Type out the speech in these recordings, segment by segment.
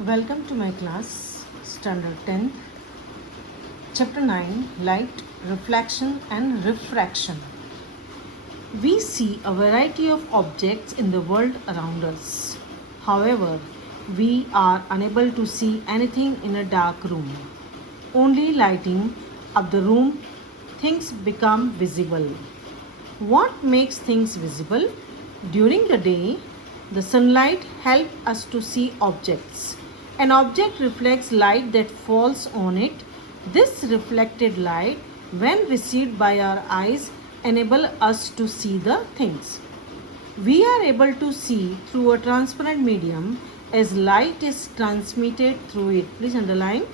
Welcome to my class, Standard 10, Chapter 9, Light, Reflection and Refraction. We see a variety of objects in the world around us. However, we are unable to see anything in a dark room. Only lighting up the room, things become visible. What makes things visible? During the day, the sunlight helps us to see objects. An object reflects light that falls on it. This reflected light, when received by our eyes, enable us to see the things. We are able to see through a transparent medium as light is transmitted through it. Please underline.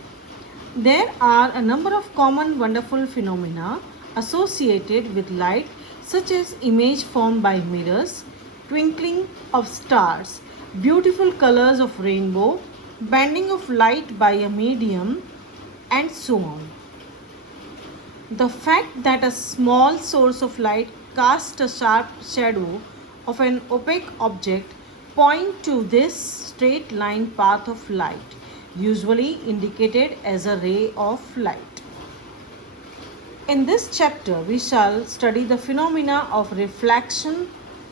There are a number of common wonderful phenomena associated with light, such as image formed by mirrors, twinkling of stars, beautiful colors of rainbow, bending of light by a medium, and so on. The fact that a small source of light casts a sharp shadow of an opaque object point to this straight line path of light, usually indicated as a ray of light. In this chapter, we shall study the phenomena of reflection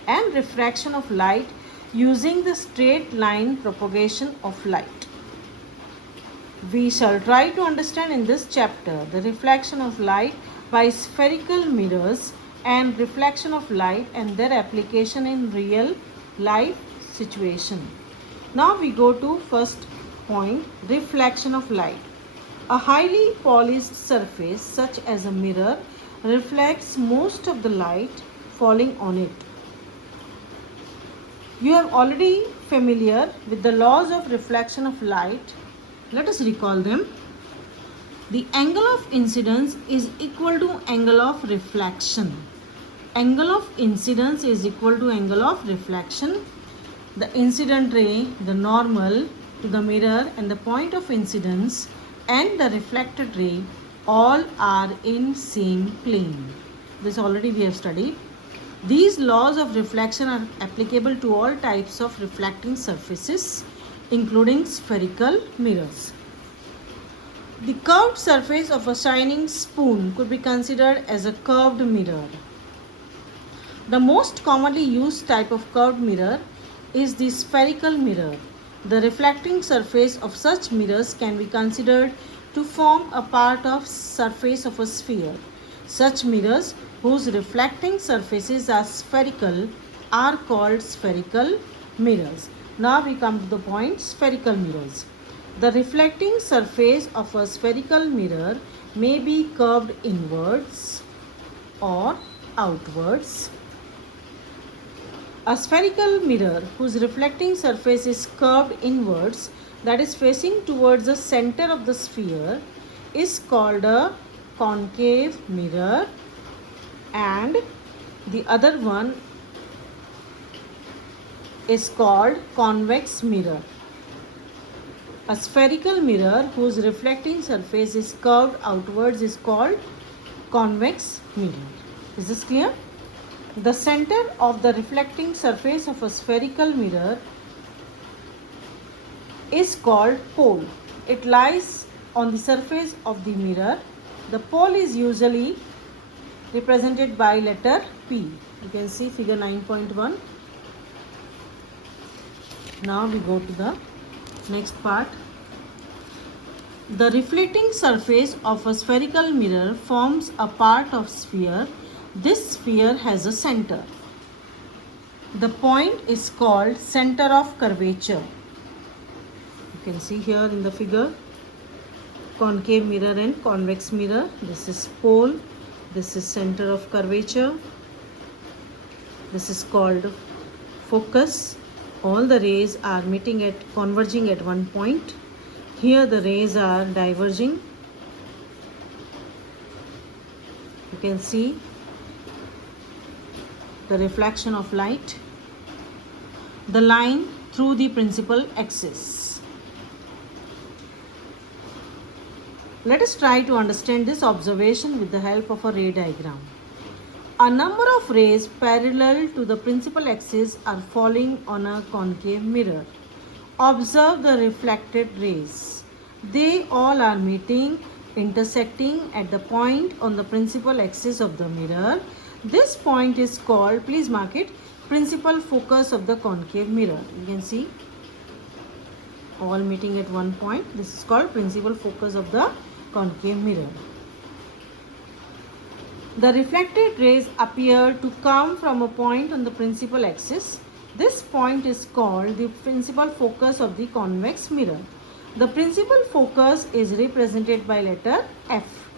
and refraction of light using the straight line propagation of light. We shall try to understand in this chapter the reflection of light by spherical mirrors and reflection of light and their application in real life situation. Now we go to first point, reflection of light. A highly polished surface such as a mirror reflects most of the light falling on it. You are already familiar with the laws of reflection of light. Let us recall them. The angle of incidence is equal to angle of reflection. Angle of incidence is equal to angle of reflection. The incident ray, the normal to the mirror, and the point of incidence and the reflected ray all are in same plane. This already we have studied. These laws of reflection are applicable to all types of reflecting surfaces, including spherical mirrors. The curved surface of a shining spoon could be considered as a curved mirror. The most commonly used type of curved mirror is the spherical mirror. The reflecting surface of such mirrors can be considered to form a part of surface of a sphere. Such mirrors whose reflecting surfaces are spherical are called spherical mirrors. Now we come to the point, spherical mirrors. The reflecting surface of a spherical mirror may be curved inwards or outwards. A spherical mirror whose reflecting surface is curved inwards, that is facing towards the center of the sphere, is called a concave mirror, and the other one is called convex mirror. A spherical mirror whose reflecting surface is curved outwards is called convex mirror. Is this clear? The center of the reflecting surface of a spherical mirror is called pole. It lies on the surface of the mirror. The pole is usually represented by letter P. You can see figure 9.1. Now we go to the next part. The reflecting surface of a spherical mirror forms a part of sphere. This sphere has a center. The point is called center of curvature. You can see here in the figure concave mirror and convex mirror. This is pole. This is center of curvature. This is called focus. All the rays are converging at one point. Here the rays are diverging. You can see the reflection of light, the line through the principal axis. Let us try to understand this observation with the help of a ray diagram. A number of rays parallel to the principal axis are falling on a concave mirror. Observe the reflected rays. They all are meeting, intersecting at the point on the principal axis of the mirror. This point is called, please mark it, principal focus of the concave mirror. You can see all meeting at one point. This is called principal focus of the concave mirror. The reflected rays appear to come from a point on the principal axis. This point is called the principal focus of the convex mirror. The principal focus is represented by letter F.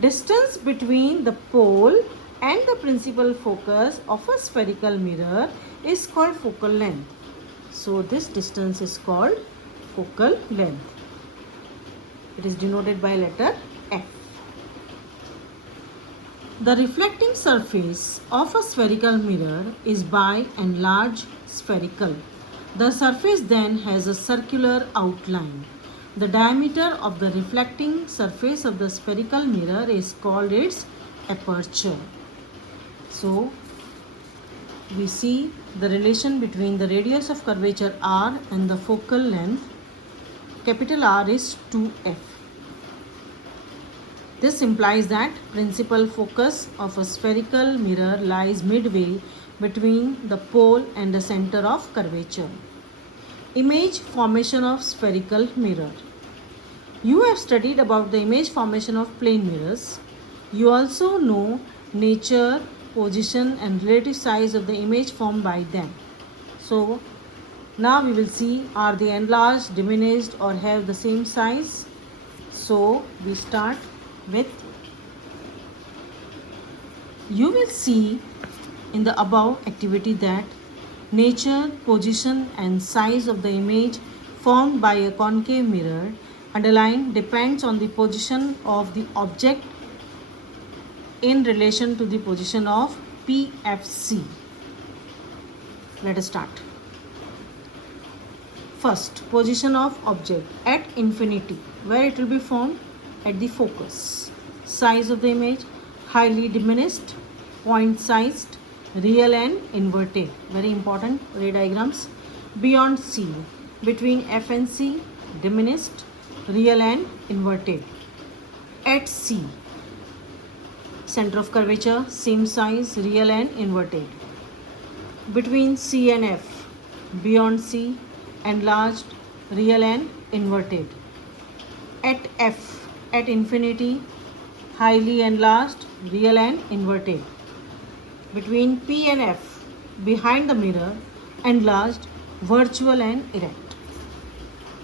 Distance between the pole and the principal focus of a spherical mirror is called focal length. So this distance is called focal length. It is denoted by letter F. The reflecting surface of a spherical mirror is by and large spherical. The surface then has a circular outline. The diameter of the reflecting surface of the spherical mirror is called its aperture. So, we see the relation between the radius of curvature r and the focal length. Capital R is 2f. This implies that principal focus of a spherical mirror lies midway between the pole and the center of curvature. Image formation of spherical mirror. You have studied about the image formation of plane mirrors. You also know nature, position and relative size of the image formed by them. So, now we will see, are they enlarged, diminished or have the same size? So, we start with, you will see in the above activity that nature, position and size of the image formed by a concave mirror underlined depends on the position of the object in relation to the position of PFC. Let us start. First, position of object at infinity, where it will be formed at the focus. Size of the image, highly diminished, point sized, real and inverted. Very important, ray diagrams. Beyond C, between F and C, diminished, real and inverted. At C, center of curvature, same size, real and inverted. Between C and F, beyond C, enlarged, real and inverted. At F, at infinity, highly enlarged, real and inverted. Between P and F, behind the mirror, enlarged, virtual and erect.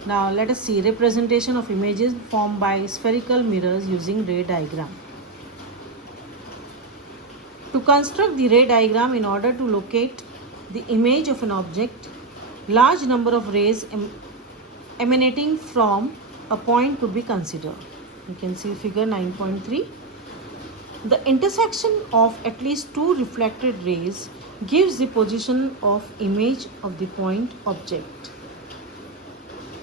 Now let us see representation of images formed by spherical mirrors using ray diagram. To construct the ray diagram in order to locate the image of an object, large number of rays emanating from a point could be considered. You can see figure 9.3. The intersection of at least two reflected rays gives the position of image of the point object.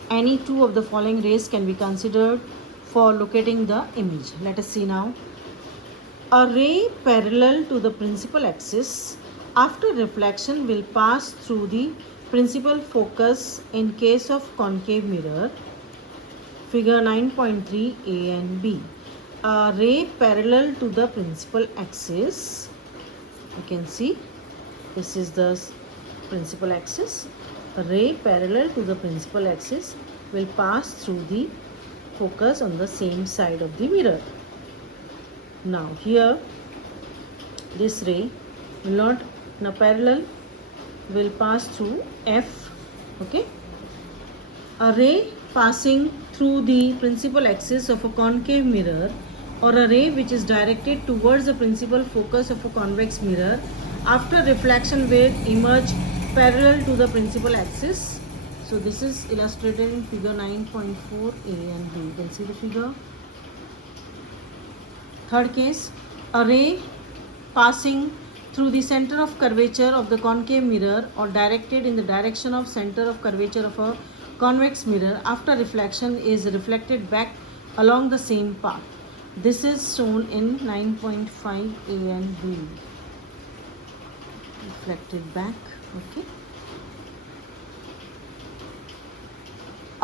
Any two of the following rays can be considered for locating the image. Let us see now. A ray parallel to the principal axis after reflection will pass through the principal focus in case of concave mirror. Figure 9.3 A and B. A ray parallel to the principal axis. You can see this is the principal axis. A ray parallel to the principal axis will pass through the focus on the same side of the mirror. Now here this ray will not parallel, will pass through F. Okay. A ray passing through the principal axis of a concave mirror or a ray which is directed towards the principal focus of a convex mirror after reflection will emerge parallel to the principal axis. So this is illustrated in figure 9.4 A and B. You can see the figure. Third case, a ray passing through the center of curvature of the concave mirror or directed in the direction of center of curvature of a convex mirror after reflection is reflected back along the same path. This is shown in 9.5 A and B. Reflected back. Okay.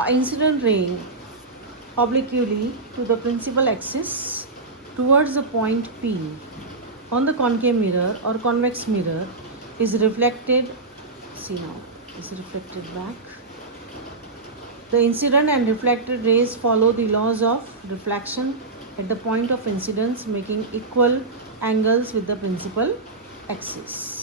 incident ray obliquely to the principal axis towards the point P on the concave mirror or convex mirror is reflected. See now, is reflected back. The incident and reflected rays follow the laws of reflection at the point of incidence, making equal angles with the principal axis.